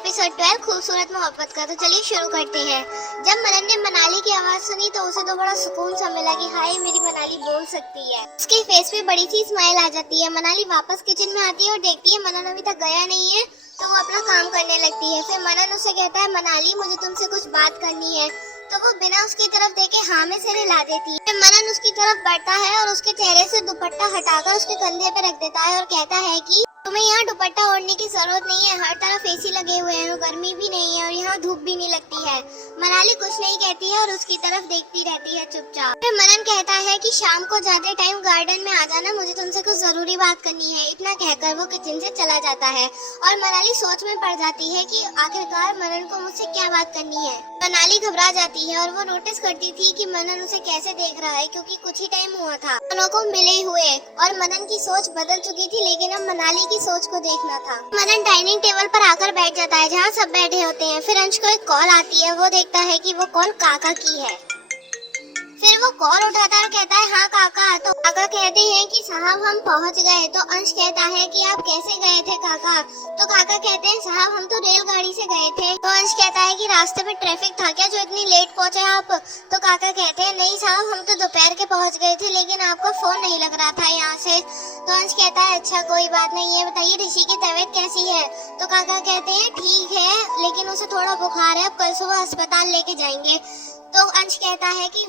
Episode 12 खूबसूरत मोहब्बत का। तो चलिए शुरू करते हैं। जब मनन ने मनाली की आवाज सुनी तो उसे तो बड़ा सुकून सा मिला कि हाय मेरी मनाली बोल सकती है। उसके फेस पे बड़ी सी स्माइल आ जाती है। मनाली वापस किचन में आती है और देखती है मनन अभी तक गया नहीं है, तो वो अपना काम करने लगती है। फिर मनन उसे कहता है मनाली मुझे तुमसे कुछ बात करनी है, तो वो बिना उसकी तरफ देखे हाँ में सिर हिला देती है। फिर मनन उसकी तरफ बढ़ता है और उसके चेहरे से दुपट्टा हटाकर उसके कंधे पे रख देता है और कहता है कि तुम्हें यहाँ दुपट्टा ओढ़ने की जरूरत नहीं है, हर तरफ एसी लगे हुए हैं, गर्मी भी नहीं है और यहाँ धूप भी नहीं लगती है। मनाली कुछ नहीं कहती है और उसकी तरफ देखती रहती है चुपचाप। फिर मनन कहता है कि शाम को जाते टाइम गार्डन में आ जाना, मुझे तुमसे कुछ जरूरी बात करनी है। इतना कहकर वो किचन से चला जाता है और मनाली सोच में पड़ जाती है कि आखिरकार मनन को मुझसे क्या बात करनी है। मनाली घबरा जाती है और वो नोटिस करती थी कि मनन उसे कैसे देख रहा है, क्योंकि कुछ ही टाइम हुआ था दोनों को मिले हुए और मनन की सोच बदल चुकी थी, लेकिन अब मनाली की सोच को देखना था। मनन डाइनिंग टेबल पर आकर बैठ जाता है जहाँ सब बैठे होते हैं। फिर अंश को एक कॉल आती है। वो देखता है कि वो कॉल काका की है। फिर वो कॉल उठाता है और कहता है हाँ काका। तो काका कहते हैं कि साहब हम पहुंच गए। तो अंश कहता है कि आप कैसे गए थे काका? तो काका कहते हैं साहब हम तो रेलगाड़ी से गए थे। तो अंश कहता है कि रास्ते में ट्रैफिक था क्या जो इतनी लेट पहुंचे आप? तो काका कहते हैं नहीं साहब हम तो दोपहर के पहुंच गए थे, लेकिन आपका फोन नहीं लग रहा था यहाँ से। तो अंश कहता है अच्छा कोई बात नहीं है, बताइए ऋषि की तबीयत कैसी है? तो काका कहते हैं ठीक है, लेकिन उसे थोड़ा बुखार है, अब कल सुबह अस्पताल लेके जाएंगे। तो अंश कहता है कि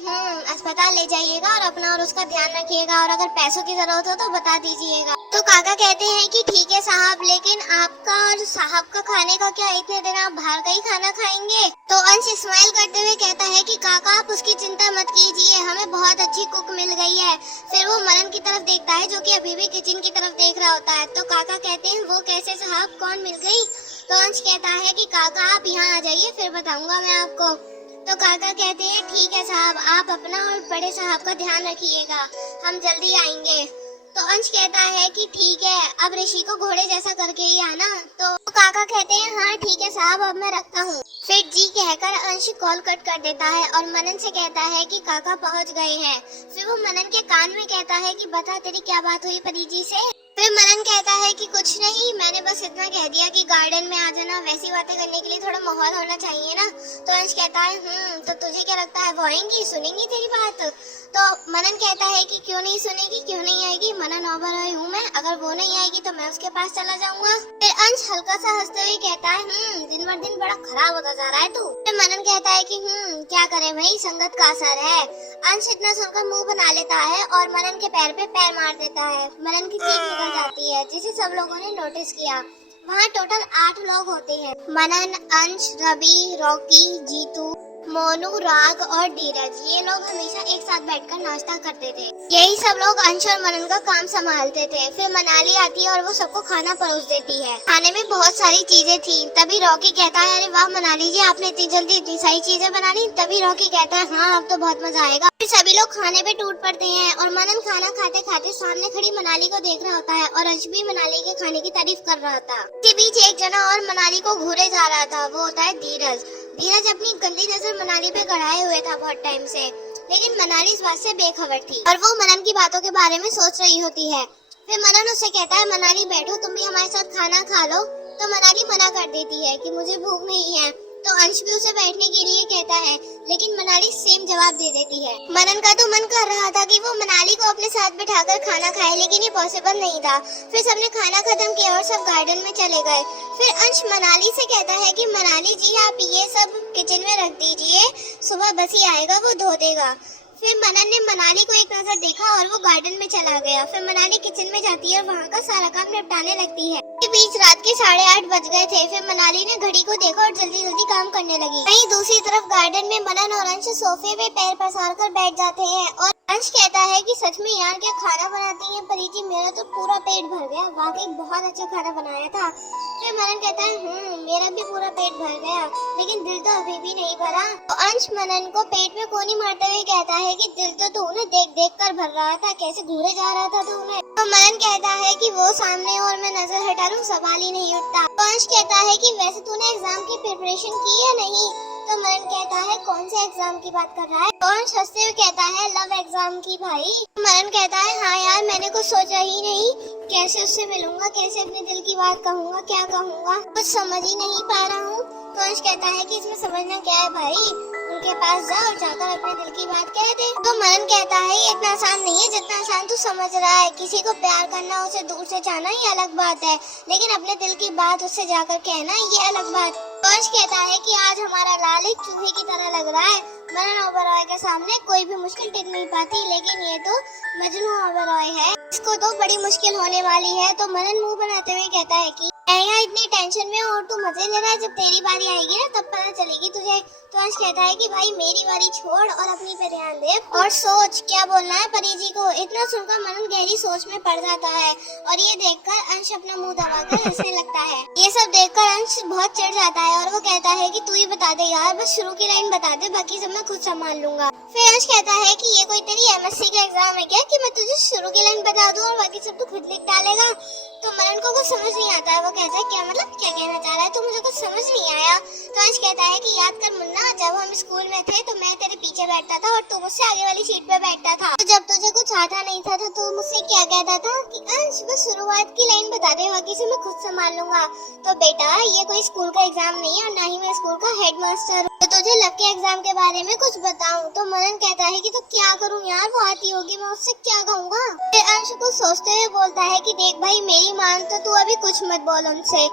अस्पताल ले जाइएगा और अपना और उसका ध्यान रखिएगा, और अगर पैसों की जरूरत हो तो बता दीजिएगा। तो काका कहते हैं कि ठीक है साहब, लेकिन आपका और साहब का खाने का क्या, इतने दिन आप बाहर का ही खाना खाएंगे? तो अंश स्माइल करते हुए कहता है कि काका आप उसकी चिंता मत कीजिए, हमें बहुत अच्छी कुक मिल गई है। फिर वो मनन की तरफ देखता है जो कि अभी भी किचन की तरफ देख रहा होता है। तो काका कहते हैं वो कैसे साहब, कौन मिल गई? तो अंश कहता है कि काका आप यहाँ आ जाइए फिर बताऊंगा मैं आपको। तो काका कहते हैं ठीक है साहब, आप अपना और बड़े साहब का ध्यान रखिएगा, हम जल्दी आएंगे। तो अंश कहता है कि ठीक है, अब ऋषि को घोड़े जैसा करके ही आना। तो काका कहते हैं हाँ ठीक है साहब, अब मैं रखता हूँ। फिर जी कहकर अंश कॉल कट कर देता है और मनन से कहता है कि काका पहुँच गए हैं। फिर वो मनन के कान में कहता है कि बता तेरी क्या बात हुई परी जी से? फिर मनन कहता है कि कुछ नहीं, मैंने बस इतना कह दिया कि गार्डन में आ जाना, वैसी बातें करने के लिए थोड़ा माहौल होना चाहिए ना। तो अंश कहता है तो तुझे क्या लगता है वो आएंगी, सुनेंगी तेरी बात? तो मनन कहता है कि क्यों नहीं सुनेगी, क्यों नहीं आएगी, मनन ओवर आई हूँ मैं, अगर वो नहीं आएगी तो मैं उसके पास चला जाऊंगा। फिर अंश हल्का सा हंसते हुए कहता है दिन बर दिन बड़ा खराब होता जा रहा है तू। फिर मनन कहता है कि क्या करे भाई, संगत का असर है। अंश इतना सुनकर मुंह बना लेता है और मनन के पैर पे पैर मार देता है। मनन की चीख निकल जाती है जिसे सब लोगों ने नोटिस किया। वहाँ टोटल 8 लोग होते हैं, मनन, अंश, रवि, रॉकी, जीतू, मोनू, राग और धीरज। ये लोग हमेशा एक साथ बैठकर नाश्ता करते थे। यही सब लोग अंश और मनन का काम संभालते थे। फिर मनाली आती है और वो सबको खाना परोस देती है। खाने में बहुत सारी चीजें थी। तभी रॉकी कहता है अरे वाह मनाली जी, आपने इतनी जल्दी इतनी सारी चीजें बना ली। तभी रॉकी कहता है हाँ अब तो बहुत मजा आएगा। फिर सभी लोग खाने पे टूट पड़ते हैं और मनन खाना खाते खाते सामने खड़ी मनाली को देख रहा होता है और अंश भी मनाली के खाने की तारीफ कर रहा था। इसी बीच एक जना और मनाली को घूरे जा रहा था, वो होता है धीरज। धीरज अपनी गंदी नजर मनाली पे गड़ाए हुए था बहुत टाइम से, लेकिन मनाली इस बात से बेखबर थी और वो मनन की बातों के बारे में सोच रही होती है। फिर मनन उससे कहता है मनाली बैठो, तुम भी हमारे साथ खाना खा लो। तो मनाली मना कर देती है कि मुझे भूख नहीं है। तो अंश भी उसे बैठने के लिए कहता है, लेकिन मनाली सेम जवाब दे देती है। मनन का तो मन कर रहा था कि वो मनाली को अपने साथ बिठाकर खाना खाए, लेकिन ये पॉसिबल नहीं था। फिर सबने खाना खत्म किया और सब गार्डन में चले गए। फिर अंश मनाली से कहता है कि मनाली जी आप ये सब किचन में रख दीजिए, सुबह बस ही आएगा वो धो देगा। फिर मनन ने मनाली को एक नजर देखा और वो गार्डन में चला गया। फिर मनाली किचन में जाती है और वहाँ का सारा काम निपटाने लगती है। के बीच रात के 8:30 बज गए थे। फिर मनाली ने घड़ी को देखा और जल्दी जल्दी काम करने लगी। वहीं दूसरी तरफ गार्डन में मनन और अंश सोफे पे पैर पसार कर बैठ जाते हैं और अंश कहता है कि सच में यार क्या खाना बनाती है परी जी, मेरा तो पूरा पेट भर गया, वाकई बहुत अच्छा खाना बनाया था। फिर मनन कहता है मेरा भी पूरा पेट भर गया, लेकिन दिल तो अभी भी नहीं भरा। तो अंश मनन को पेट में कोनी मारते हुए कहता है कि दिल तो तू उन्हें देख देख कर भर रहा था, कैसे घूरे जा रहा था तू उन्हें। तो मनन कहता है कि वो सामने और मैं नजर हटा लूं सवाल ही नहीं उठता। तो अंश कहता है कि वैसे तूने एग्जाम की प्रिपरेशन की या नहीं? तो मनन कहता है कौन से एग्जाम की बात कर रहा है? तो अंश हंसते हुए कहता है लव एग्जाम काम की भाई। मनन कहता है हाँ यार, मैंने कुछ सोचा ही नहीं, कैसे उससे मिलूंगा, कैसे अपने दिल की बात कहूंगा, क्या कहूंगा, कुछ समझ ही नहीं पा रहा हूँ। तो अंश कहता है कि इसमें समझना क्या है भाई, उनके पास जा और जाकर अपने दिल की बात कह दे। तो मनन कहता है ये इतना आसान नहीं है जितना आसान तू समझ रहा है। किसी को प्यार करना, उसे दूर से चाहना ये अलग बात है, लेकिन अपने दिल की बात उससे जाकर कहना ये अलग बात। तो अंश कहता है कि आज हमारा लाल एक चूहे की तरह लग रहा है। मनन ओबेरॉय के सामने कोई भी मुश्किल टिक नहीं पाती, लेकिन ये तो मजनू ओबेरॉय है, इसको तो बड़ी मुश्किल होने वाली है। तो मनन मुंह बनाते हुए कहता है कि मैं यहाँ इतनी टेंशन में और तू मजे ले रहा है, जब तेरी बारी आएगी ना तब पता चलेगी तुझे। तो अंश कहता है कि भाई मेरी बारी छोड़ और अपनी पे ध्यान दे और सोच क्या बोलना है परी जी को। इतना सुनकर मनन गहरी सोच में पड़ जाता है और ये देखकर अंश अपना मुंह दबाकर हंसने लगता है। ये सब देखकर अंश बहुत चिढ़ जाता है और वो कहता है कि तू ही बता दे यार, बस शुरू की लाइन बता दे, बाकी सब मैं खुद संभाल लूंगा। फिर अंश कहता है कि ये कोई तेरी एमएससी का एग्जाम है क्या कि मैं तुझे शुरू की लाइन बता दूं और बाकी सब तू खुद लिख डालेगा। तो मनन को कुछ समझ नहीं आता है, वो कहता है क्या मतलब, क्या कहना चाह रहा है, तो मुझे कुछ समझ नहीं आया। तो अंश कहता है कि याद कर मुन्ना, जब हम स्कूल में थे तो मैं तेरे पीछे बैठता था और तू मुझसे आगे वाली सीट पे बैठता था। तो जब तुझे कुछ आता नहीं था तो तू मुझसे क्या कहता था कि अंश बस शुरुआत की लाइन बता दे, बाकी से मैं खुद संभाल लूंगा। तो बेटा ये कोई स्कूल का एग्जाम नहीं है और ना ही मैं स्कूल का हेडमास्टर हूँ, तो तुझे लब के एग्जाम के बारे में कुछ बताऊं। तो मनन कहता है कि तो क्या करूं यार, वो आती होगी, मैं उससे क्या कहूँगा। फिर अंश को सोचते हुए बोलता है कि देख भाई मेरी मान तो तू अभी कुछ मत बोल उनसे,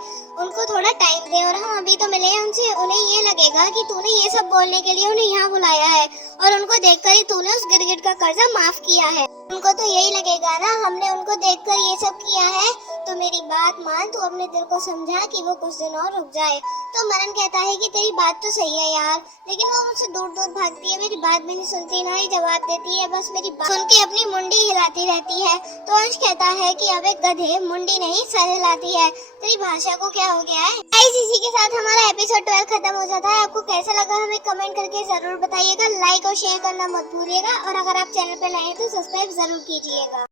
उनको थोड़ा टाइम दे और हम अभी तो मिले हैं उनसे, उन्हें ये लगेगा कि तूने ये सब बोलने के लिए उन्हें यहाँ बुलाया है और उनको देखकर ही तूने उस गिरगिट का कर्जा माफ किया है। उनको तो यही लगेगा ना हमने उनको देखकर ये सब किया है। तो मेरी बात मान, तू अपने दिल को समझा कि वो कुछ दिन और रुक जाए। तो मनन कहता है कि तेरी बात तो सही है यार, लेकिन वो मुझसे दूर दूर भागती है, मेरी बात भी नहीं सुनती, ना ही जवाब देती है, बस मेरी बात सुन के अपनी मुंडी हिलाती रहती है। तो अंश कहता है कि अब एक गधे मुंडी नहीं सर हिलाती है, तेरी भाषा को क्या हो गया है। इसी के साथ हमारा एपिसोड 12 खत्म हो जाता है। आपको कैसा लगा हमें कमेंट करके जरूर बताइएगा, लाइक और शेयर करना मत भूलिएगा और अगर आप चैनल पे नए हैं तो सब्सक्राइब जरूर कीजिएगा।